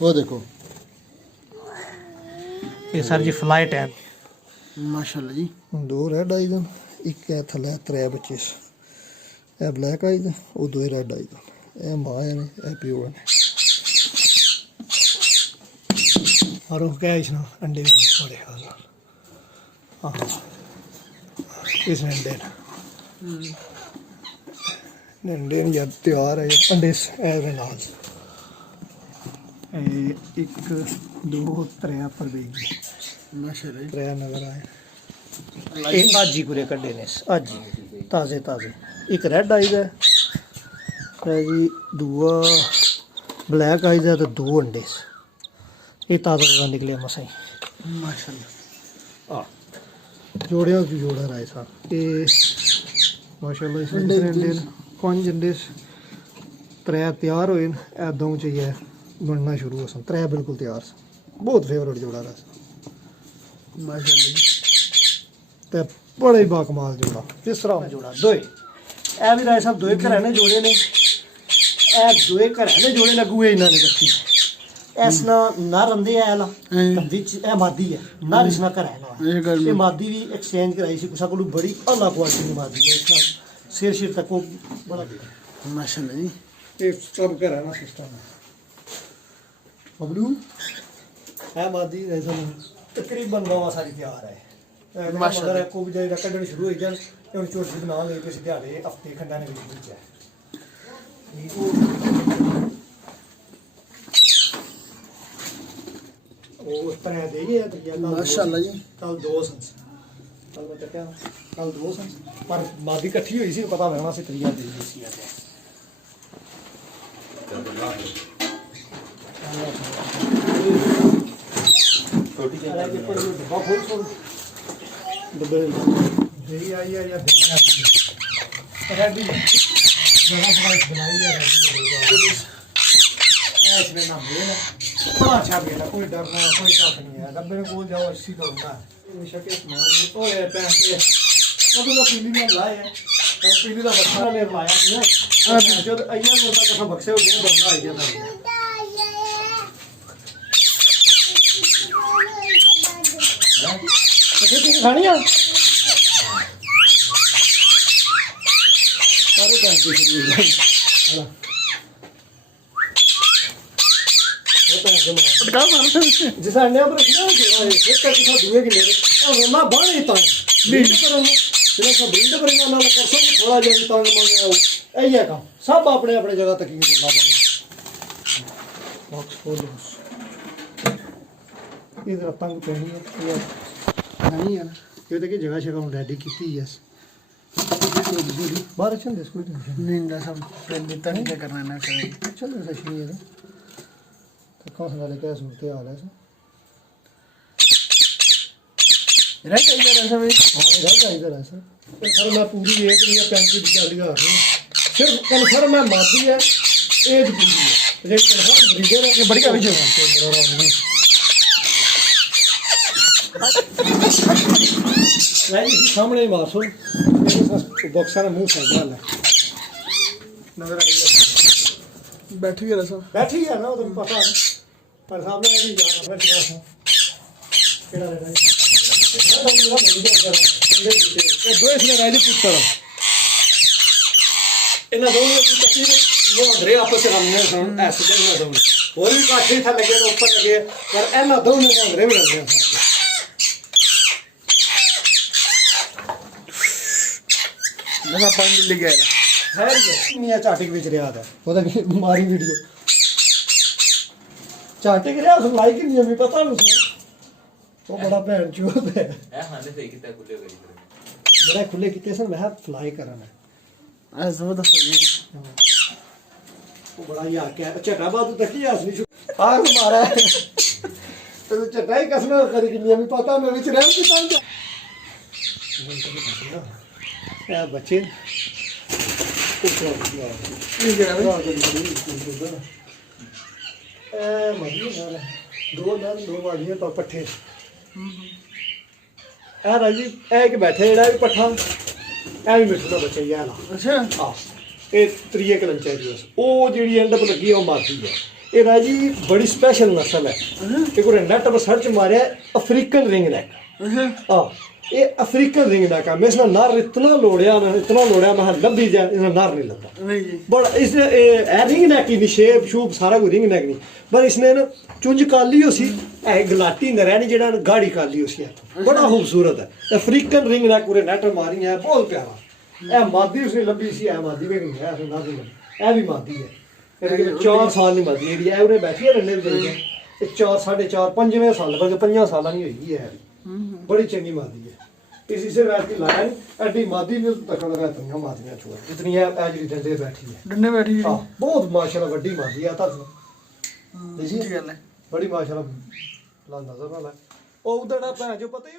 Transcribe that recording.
वो देखो ये सर जी फ्लाइट है माशाल्लाह जी। दो रेड आई दन एक है थले त्रै बच्चे ए ब्लैक आई दन वो दो रेड आई दन ए मां ने ए प्यो ने और वो क्या इसना अंडे भी बड़े हाल हाँ इसने अंडे अंडे ने जब तैयार है अंडे ऐसे नाल एक दो त्रै पर भी माशाल्लाह जी। त्रै नजर आए ये अज ही पूरे कड्डे ने अज ही ताजे ताजे एक रेड आई दा है जी दूआ ब्लैक आई दा तो दो अंडे ये ताजा निकले मसा ही माशाल्लाह जोड़िया की जोड़ा राय साहब ये माशाल्लाह इस अंडे ने पांच अंडे त्रै तैयार होए ए दो चाहिए बनना शुरू हो सन त्रै बिल्कुल तैयार सन बहुत फेवरेट जोड़ा रहा माशाल्लाह जी। ते बड़े ही बाकमाल जोड़ा किस तरह जोड़ा दोए ए भी राय साहब दोए घर ने जोड़े ने ए दोए घर ने जोड़े ने गुए इन्होंने रखी ऐस ना नर अंदे आला कंदी ए मादी है नर इसना घर है ना ये मादी भी एक्सचेंज कराई सी कुसा कोल बड़ी अला क्वालिटी की मादी है इसना सिर सिर तक वो बड़ा माशाल्लाह जी। ये सब घर है ना सिस्टम बबलू है मादी ऐसा तकरीबन 9 सारी तैयार है माशाल्लाह को भी जेड़ा कड्डण शुरू हो जान ਹੁਣ ਚੋਟੀ ਬਣਾ ਲਈ ਕਿਸੇ ਦਿਹਾੜੇ ਹਫਤੇ ਖੰਡਾਂ ਦੇ ਵਿੱਚ ਹੈ ਉਹ ਤਰ੍ਹਾਂ ਦੇ ਹੀ ਹੈ ਤੇ माशाल्लाह जी। ਕੱਲ ਦੋ ਸੰਸ ਕੱਲ ਮੈਂ ਚੱਕਿਆ ਕੱਲ ਦੋ ਸੰਸ ਪਰ ਮਾਦੀ ਇਕੱਠੀ ਹੋਈ ਸੀ ਪਤਾ ਲੱਗਣਾ ਸੀ ਤਰੀਆ ਦੇ ਸੀ ਆ छोटी डब्बे यही आई है या देने आती है रेडी जगह बनाई है रेडी इसमें ना बेल बड़ा अच्छा बेल है कोई डरना कोई कफ नहीं है डब्बे में बोल जाओ अस्सी तो होता है हमेशा के सामान तो है पैन के अब तो पीली में लाए है पीली का बक्सा ले लाया है जो अय्या मोटा कसा बक्से हो गए दंगा आई जाता है खानी है सारे काम के शुरू हो गए जिस अंडे पर रखना है एक का दूसरा दुए के ले और मैं बाहर ही तांग बिल्ड करूंगा चलो सब बिल्ड करेंगे ना कर सब थोड़ा जो तांग मांगे आओ ऐया काम सब अपने अपने जगह तक ही बोलना पड़ेगा बॉक्स खोल इधर तंग पहनी है नहीं है ये देखिए जगह जगह रेडी की यस बाहर अच्छा दे कोई नहीं ना सब पहले तक क्या करना ना करें चल ऐसा ही है तो कौन सा लेके सूरत हाल है रह गई जरा सब हां रह गई जरा सर सर मैं पूरी एक नहीं 35 40 आ रही सिर्फ कल सर मैं मादी है एज पूरी है लेकिन हर ब्रीडर के बड़ी का विजय बड़ा रहा है नहीं सामने ही मासो बॉक्सर में मुंह फैला है नजर आई बैठी है सब बैठी है ना तो पता है पर सामने नहीं जा रहा मैं क्या हूं केड़ा ले रहा है दो इसमें राइली पुत्र इन्हें दोनों की तकलीफ वो अंदर आपस में हमने ऐसे दोनों दोनों और भी काठे था लगे ऊपर लगे पर इन्हें दोनों अंदर भी लगे लगा पानी ले गया है नहीं चाटिक बेच रहा था पता नहीं मारी वीडियो चाटिक रहा उसको लाइक नहीं हमें पता नहीं उसने वो बड़ा भैन चोद है हाने सही कितना खुले करी बड़ा खुले कितने से मैं फ्लाई करना है आज जबरदस्त वो बड़ा ही आके चटा बात तक ही असली आग मारा है तो चटाई कसना करी कि हमें पता मैं विच रहन की तां क्या बच्चे नहीं गया दो नर दो वालियां तो पट्ठे राजी एक बैठे जेड़ा भी पट्ठा ए भी मिठू का बच्चा ही है ना अच्छा हां ਇਹ ਤਰੀਏ ਕਲੰਚਾ ਜੀ ਬਸ ਉਹ ਜਿਹੜੀ ਐਂਡ ਅਪ ਲੱਗੀ ਆ ਉਹ ਮਾਰਦੀ ਹੈ ਇਹ ਰਾਜੀ ਬੜੀ ਸਪੈਸ਼ਲ ਨਸਲ ਹੈ ਇਹ ਕੋਈ ਨੈਟ ਪਰ ਸਰਚ ਮਾਰਿਆ ਅਫਰੀਕਨ ਰਿੰਗ ਨੈਕ ਆ ਇਹ ਅਫਰੀਕਨ ਰਿੰਗ ਨੈਕ ਆ ਮੈਂ ਇਸ ਨਾਲ ਨਰ ਇਤਨਾ ਲੋੜਿਆ ਮੈਂ ਲੱਭੀ ਜਾ ਇਹਨਾਂ ਨਰ ਨਹੀਂ ਲੱਗਾ ਨਹੀਂ ਜੀ ਬੜਾ ਇਸ ਰਿੰਗ ਨੈਕ ਦੀ ਸ਼ੇਪ ਸ਼ੂਪ ਸਾਰਾ ਕੋਈ ਰਿੰਗ ਨੈਕ ਨਹੀਂ ਪਰ ਇਸਨੇ ਨਾ ਚੁੰਝ ਕਾਲੀ ਹੋ ਸੀ ਇਹ ਗਲਾਟੀ ਨਰੈਣੀ ਜਿਹੜਾ ਗਾੜੀ ਕਾਲੀ ਹੋ ਸੀ ਬੜਾ ਖੂਬਸੂਰਤ ਹੈ ਅਫਰੀਕਨ ਰਿੰਗ ਨੈਕ ਪੂਰੇ ਨੈਟ ਮਾਰੀ ਹੈ ਬਹੁਤ ਪਿਆਰਾ ਇਹ ਮਾਦੀ ਉਸਨੇ ਲੱਭੀ ਸੀ ਇਹ ਮਾਦੀ ਵੀ ਨਹੀਂ ਹੈ ਇਹ ਵੀ ਮਾਦੀ ਹੈ ਇਹ 4 ਸਾਲ ਦੀ ਮਾਦੀ ਜਿਹੜੀ ਹੈ ਉਹਨੇ ਬੈਠੀ ਹੈ ਰੰਨੇ ਵਿੱਚ ਇਹ 4 4.5 5ਵੇਂ ਸਾਲ ਪਰ 5 ਸਾਲਾਂ ਦੀ ਹੋਈ ਹੈ ਬੜੀ ਚੰਗੀ ਮਾਦੀ ਹੈ ਇਸੇ ਰਾਤ ਦੀ ਲਾਇਆ ਨਹੀਂ ਐਡੀ ਮਾਦੀ ਨੇ ਤੱਕਣ ਲਗਾ ਤੀਆਂ ਮਾਦੀਆਂ ਛੋੜ ਜਿਤਨੀ ਹੈ ਇਹ ਜਿਹੜੀ ਡੰਡੇ ਬੈਠੀ ਹੈ ਡੰਡੇ ਬੈਠੀ ਜੀ ਬਹੁਤ ਮਾਸ਼ਾਅੱਲਾ ਵੱਡੀ ਮਾਦੀ ਆ ਤਾਂ ਜੀ ਗੱਲ ਹੈ ਬੜੀ ਮਾਸ਼ਾਅੱਲਾ ਲਾਂਦਾ ਜ਼ਰਾ ਉਹ ਉਧਰ ਦਾ ਭੈਣ ਜੋ ਪਤਾ ਹੀ